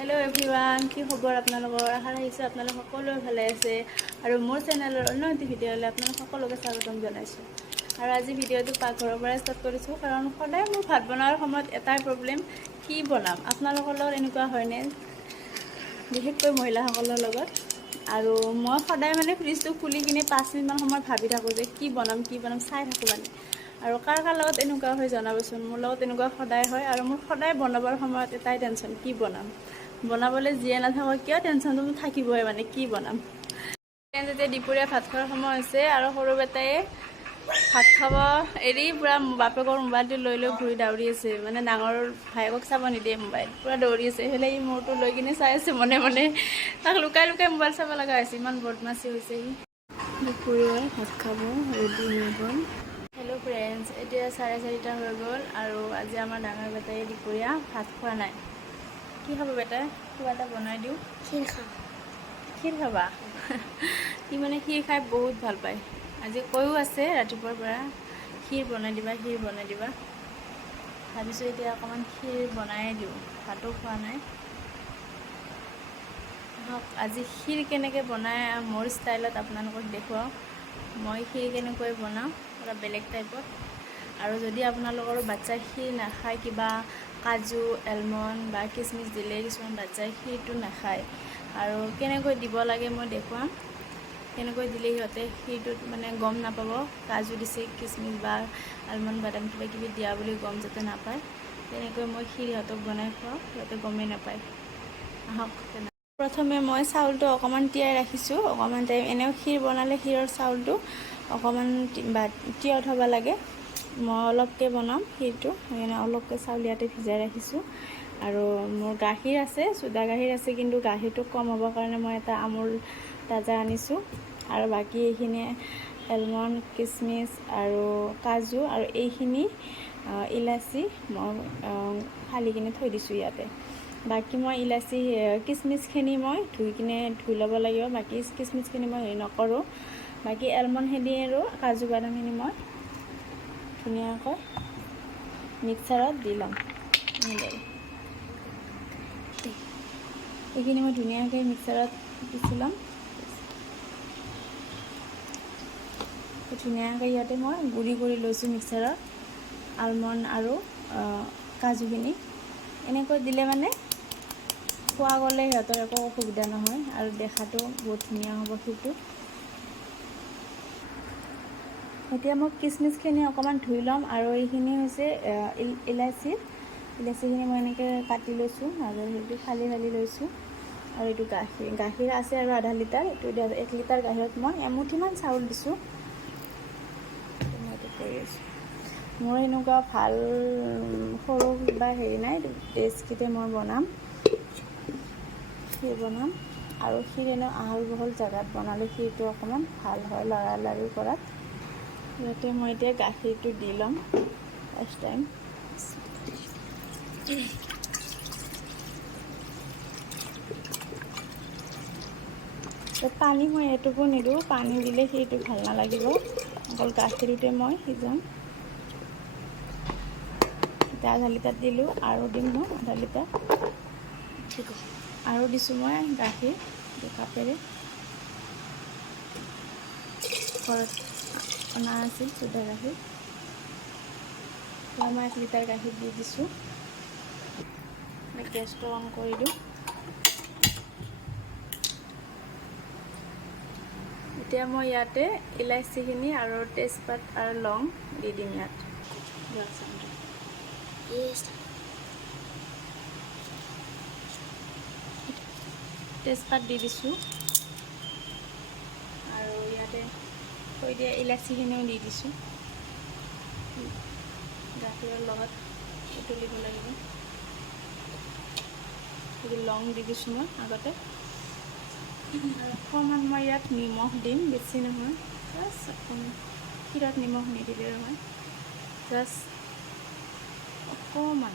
Hello everyone কি খবৰ আপোনালোকৰ আশা ৰাখিছো আপোনালোক সকলোৱে ভালে আছে আৰু মোৰ চেনেলৰ অন্য এটি ভিডিঅ'লৈ আপোনালোক সকলোকে স্বাগতম জনাইছো আৰু আজি ভিডিঅ'টো পাকঘৰৰ পৰা ষ্টাৰ্ট কৰিছো কাৰণ সদায় মোৰ ভাত বনোৱাৰ সময়ত এটাই প্ৰবলেম কি বনাম আপোনালোকৰ লগত এনেকুৱা হয়নে বিশেষকৈ মহিলাসকলৰ লগত আৰু মই সদায় মানে ফ্ৰিজটো খুলি কিনে 5 মিনিটমান সময় ভাবি থাকো যে কি বনাম চাই থাকো মানে আৰু কাৰ লগত এনেকুৱা হৈ জনাবচোন মোৰ লগত এনেকুৱা সদায় হয় আৰু মোৰ সদায় বনাবৰ সময়ত এটাই টেনচন কি বনাম বনাবলৈ জিয়ে নাথাকক কিয় টেনচনটো থাকিবই মানে কি বনাম যেতিয়া দুপৰীয়া ভাত খোৱাৰ সময় হৈছে আৰু সৰু বেটায়ে ভাত খাব এৰি পুৰা বাপেকৰ মোবাইলটো লৈ ঘূৰি দৌৰি আছে মানে ডাঙৰ ভাইকক চাব নিদিয়ে মোবাইল পুৰা দৌৰি আছে হেলে ই মোৰটো লৈ কিনে চাই আছে মনে মনে তাক লুকাই মোবাইল চাব লগা হৈছে ইমান বদমাছি হৈছে ই দুপৰীয়া ভাত খাব ৰেডি হৈ গ'ল হেল্ল' ফ্ৰেণ্ডছ এতিয়া 4:30 হৈ গ'ল আৰু আজি আমাৰ ডাঙৰ বেটায়ে দুপৰীয়া ভাত খোৱা নাই কি খাব বেটা কিবা এটা বনাই দিওঁ খীৰ খাবা কি মানে খীৰ খাই বহুত ভাল পায় আজি কৈও আছে ৰাতিপুৱাৰ পৰা খীৰ বনাই দিবা ভাবিছোঁ এতিয়া অকণমান খীৰ বনাই দিওঁ ভাতো খোৱা নাই আজি খীৰ কেনেকৈ বনাই মোৰ ষ্টাইলত আপোনালোকক দেখুৱাওঁ মই খীৰ কেনেকৈ বনাওঁ অলপ বেলেগ টাইপত আৰু যদি আপোনালোকৰো বাচ্চাই খীৰ নাখায় কিবা কাজু এলমণ্ড বা কিচমিচ দিলে কিছুমান বাচ্চাই খীৰটো নাখায় আৰু কেনেকৈ দিব লাগে মই দেখুৱাম কেনেকৈ দিলে সিহঁতে খীৰটোত মানে গম নাপাব কাজু দিছে কিচমিচ বা এলমণ্ড বাদাম কিবা কিবি দিয়া বুলি গম যাতে নাপায় তেনেকৈ মই খীৰ সিহঁতক বনাই খুৱাওঁ সিহঁতে গমেই নাপায় আহক প্ৰথমে মই চাউলটো অকণমান তিয়াই ৰাখিছোঁ অকণমান টাইম এনেও খীৰ বনালে খীৰৰ চাউলটো অকণমান তিয়াই থ'ব লাগে মই অলপকৈ বনাম খীৰটো সেইকাৰণে অলপকৈ চাউল ইয়াতে ভিজাই ৰাখিছোঁ আৰু মোৰ গাখীৰ আছে চুদা গাখীৰ আছে কিন্তু গাখীৰটো কম হ'বৰ কাৰণে মই এটা আমুল তাজা আনিছোঁ আৰু বাকী এইখিনি এলমণ্ড কিচমিচ আৰু কাজু আৰু এইখিনি ইলাচি মই ফালি কিনে থৈ দিছোঁ ইয়াতে বাকী মই ইলাচি কিচমিচখিনি মই ধুই ল'ব লাগিব বাকী কিচমিচখিনি মই হেৰি নকৰোঁ বাকী এলমণ্ডখিনি আৰু কাজু বাদামখিনি মই ধুনীয়াকৈ মিক্সাৰত দি ল'ম এইখিনি মই ধুনীয়াকৈ মিক্সাৰত পিচি ল'ম ধুনীয়াকৈ ইয়াতে মই গুড়ি কৰি লৈছোঁ মিক্সাৰত আলমণ্ড আৰু কাজুখিনি এনেকৈ দিলে মানে খোৱা গ'লে সিহঁতৰ একো অসুবিধা নহয় আৰু দেখাটো বহুত ধুনীয়া হ'ব খীৰটো এতিয়া মই কিচমিচখিনি অকণমান ধুই ল'ম আৰু এইখিনি হৈছে ইলাচিখিনি মই এনেকৈ কাটি লৈছোঁ আৰু সেইটো ফালি লৈছোঁ আৰু এইটো গাখীৰ আছে আৰু আধা লিটাৰ এইটো 1 লিটাৰ গাখীৰত মই এমুঠিমান চাউল দিছোঁ কৰি আছোঁ মোৰ এনেকুৱা ভাল সৰু কিবা হেৰি নাই টেষ্টকেইটা মই বনাম আৰু খীৰ এনেও আহল বহল জেগাত বনালে খীৰটো অকণমান ভাল হয় লৰালৰি কৰাত ইয়াতে মই এতিয়া গাখীৰটো দি ল'ম ফাৰ্ষ্ট টাইম পানী মই এটুকু নিদিওঁ পানী দিলে সেইটো ভাল নালাগিব অকল গাখীৰতে মই সিজাম এতিয়া আধা লিটাৰ দিলোঁ আৰু দিম মই আধা লিটাৰ আৰু দিছোঁ মই গাখীৰ কাপেৰে ঘৰত অনা আছিল চুদা গাখীৰ মই 1 লিটাৰ গাখীৰ দি দিছোঁ গেছটো অন কৰি দিওঁ এতিয়া মই ইয়াতে ইলাচিখিনি আৰু তেজপাত আৰু লং দি দিম ইয়াত তেজপাত দি দিছোঁ আৰু ইয়াতে থৈ দিয়া ইলাচিখিনিও দি দিছোঁ গাখীৰৰ লগত উতলিব লাগিব লং দি দিছোঁ মই আগতে আৰু অকণমান মই ইয়াত নিমখ দিম বেছি নহয় জাষ্ট অকণমান খীৰত নিমখ নিদিলে নহয় জাষ্ট অকণমান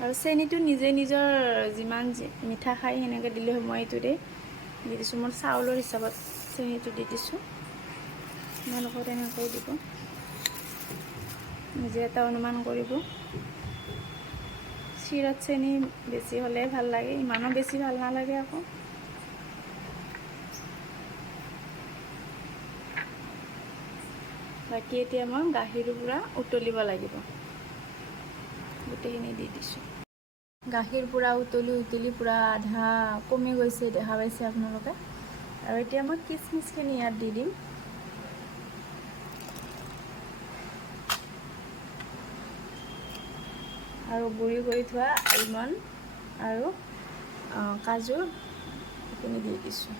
আৰু চেনিটো নিজে নিজৰ যিমান মিঠা খায় সেনেকৈ দিলে মই এইটোৰে দি দিছোঁ। মোৰ চাউলৰ হিচাপত চেনিটো দি দিছোঁ, আপোনালোকৰ তেনেকৈ দিব, নিজে এটা অনুমান কৰিব। চিৰাত চেনি বেছি হ'লে ভাল লাগে, ইমানো বেছি ভাল নালাগে আকৌ। বাকী এতিয়া মই গাখীৰৰ পৰা উতলিব লাগিব, গোটেইখিনি দি দিছোঁ। গাখীৰ পূৰা উতলি পূৰা আধা কমি গৈছে, দেখা পাইছে আপোনালোকে। আৰু এতিয়া মই কিচমিচখিনি ইয়াত দি দিম। আৰু গুড়ি কৰি থোৱা আলমণ্ড আৰু কাজু এইখিনি দি দিছোঁ।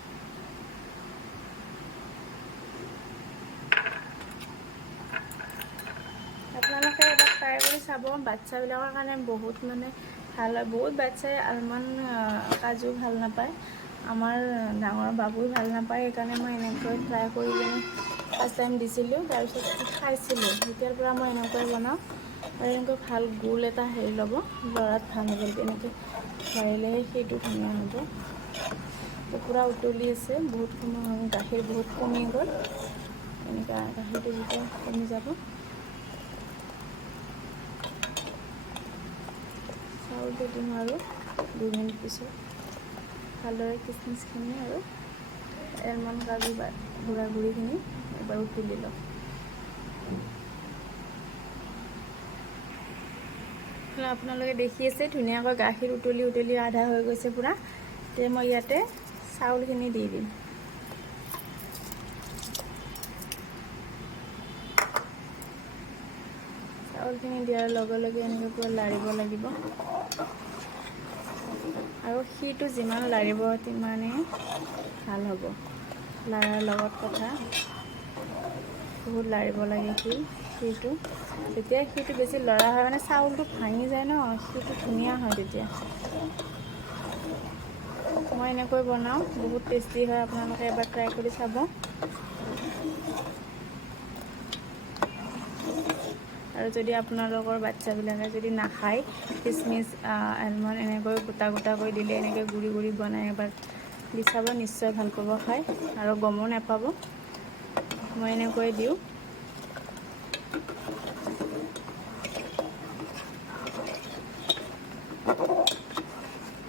আপোনালোকে এবাৰ ট্ৰাই কৰি চাব, বাচ্ছাবিলাকৰ কাৰণে বহুত মানে ভাল হয়। বহুত বাচ্ছাই আলমণ্ড কাজু ভাল নাপায়, আমাৰ ডাঙৰ বাবুই ভাল নাপায়, সেইকাৰণে মই এনেকৈ ট্ৰাই কৰি কিনে ফাৰ্ষ্ট টাইম দিছিলোঁ, তাৰপিছত খাইছিলোঁ। তেতিয়াৰ পৰা মই এনেকৈ বনাওঁ। আৰু এনেকৈ ভাল গোল এটা হেৰি ল'ব, লৰাত ভাল হ'ব, এনেকৈ লাৰিলেহে সেইটো ধুনীয়া হ'ব। পূৰা উতলি আছে, বহুত সময় গাখীৰ বহুত কমি গ'ল। এনেকৈ গাখীৰটো যেতিয়া কমি যাব, চাউলটো দিম আৰু 2 মিনিট পিছত ভালদৰে কিচমিচখিনি আৰু এলমণ্ড কাজু গুড়াখিনি এবাৰ উতলি লওঁ। আপোনালোকে দেখি আছে ধুনীয়াকৈ গাখীৰ উতলি আধা হৈ গৈছে পূৰা। এতিয়া মই ইয়াতে চাউলখিনি দি দিম। চাউলখিনি দিয়াৰ লগে লগে এনেকৈ পূৰা লাৰিব লাগিব। আৰু সিটো যিমান লাৰিব সিমানেই ভাল হ'ব, লাৰাৰ লগত কথা। বহুত লাৰিব লাগে সিটো। যেতিয়া সিটো বেছি লৰা হয় মানে চাউলটো ভাঙি যায় ন, সিটো ধুনীয়া হয় তেতিয়া। মই এনেকৈ বনাওঁ, বহুত টেষ্টি হয়, আপোনালোকে এবাৰ ট্ৰাই কৰি চাব। আৰু যদি আপোনালোকৰ বাচ্ছাবিলাকে যদি নাখায়, কিচমিচ আলমণ্ড এনেকৈ গোটা কৰি দিলে, এনেকৈ গুড়ি বনাই এবাৰ দি চাব, নিশ্চয় ভাল পাব খাই আৰু গমো নাপাব। মই এনেকৈ দিওঁ।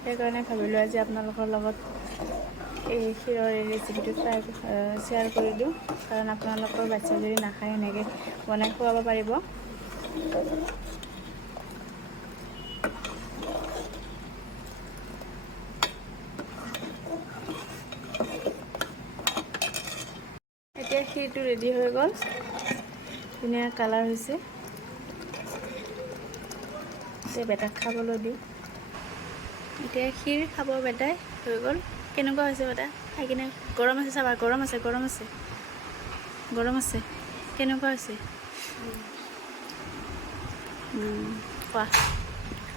সেইকাৰণে ভাবিলোঁ আজি আপোনালোকৰ লগত এই ক্ষীৰৰ এই ৰেচিপিটো শ্বেয়াৰ কৰি দিওঁ, কাৰণ আপোনালোকৰ বাচ্ছা যদি নাখায় এনেকৈ বনাই খুৱাব পাৰিব। এতিয়া ক্ষীৰটো ৰেডি হৈ গ'ল, ধুনীয়া কালাৰ হৈছে। এতিয়া বেটাক খাবলৈ দিওঁ। এতিয়া ক্ষীৰ খাব বেটাই হৈ গ'ল। কেনেকুৱা হৈছে বেটা খাই কিনে? গৰম আছে চাবা, গৰম আছে কেনেকুৱা হৈছে? খোৱা।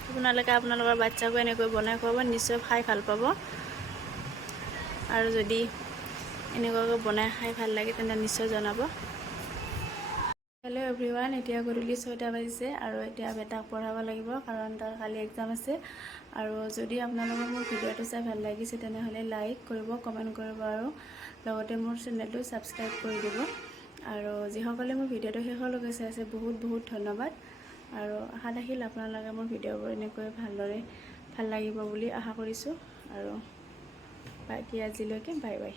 আপোনালোকে আপোনালোকৰ বাচ্ছাকো এনেকৈ বনাই খুৱাব, নিশ্চয় খাই ভাল পাব। আৰু যদি এনেকুৱাকৈ বনাই খাই ভাল লাগে তেন্তে নিশ্চয় জনাব। হেল্ল' এভৰিৱান, এতিয়া গধূলি 6টা বাজিছে আৰু এতিয়া বেটাক পঢ়াব লাগিব, কাৰণ তাৰ কালি এক্সাম আছে। আৰু যদি আপোনালোকৰ মোৰ ভিডিঅ'টো চাই ভাল লাগিছে তেনেহ'লে লাইক কৰিব, কমেণ্ট কৰিব আৰু লগতে মোৰ চেনেলটো ছাবস্ক্ৰাইব কৰি দিব। আৰু যিসকলে মোৰ ভিডিঅ'টো শেষলৈকে চাই আছে, বহুত ধন্যবাদ। আৰু আশা ৰাখিল আপোনালোকে মোৰ ভিডিঅ'বোৰ এনেকৈ ভাল লাগিব বুলি আশা কৰিছোঁ। আৰু বাকী আজিলৈকে বাই বাই।